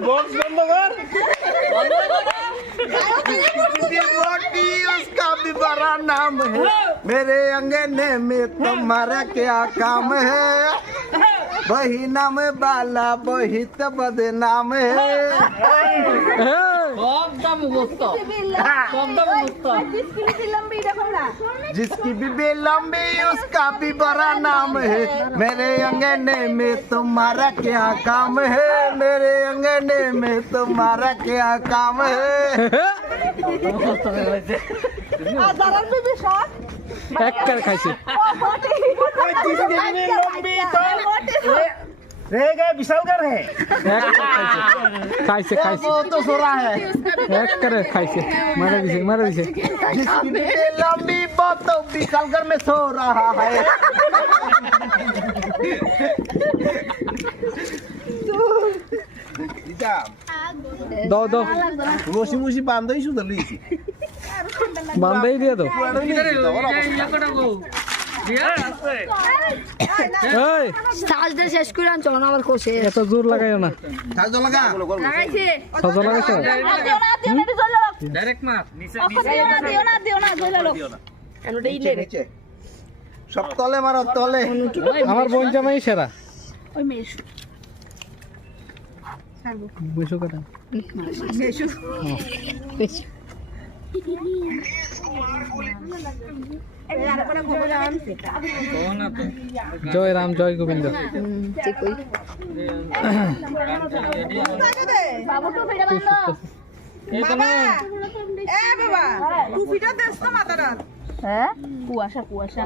box বন্ধ কর मोटी उसका भी बड़ा नाम है मेरे अंगने में तुम्हारा क्या काम है वही नाम बाला वही तो बदनाम है जिसकी भी लंबी उसका भी बड़ा नाम है मेरे अंगने में तुम्हारा क्या काम है मेरे अंगने में तुम्हारा क्या काम है এক করে খাইছে जिसकी भी लंबी तो रह गए विशाल कर है খাইছে খাইছে वो तो सोरा है এক করে খাইছে মারা দিছে जिसकी भी लंबी बात तो विशाल घर में सो रहा है দাও দাও রশি মুশি বান্ধই শুধু লইছি বান্ধাই দিয়ে দাও এই সাজটা শেষ করে আন চলো না আবার কোষে এত জোর লাগাইও না কাজ লাগা লাগাইছে সজা লাগাইছো डायरेक्ट मार नीचे দিও না এনোটাই লে নিচে সব তলে মারো তলে আমার বোন জামাই সেরা ওই মেশু বসো কথা মেশু জয় রাম জয় গোবিন্দ ঠিক কই বাবু তো ফেরা বান্ধো হ্যাঁ কুয়াশা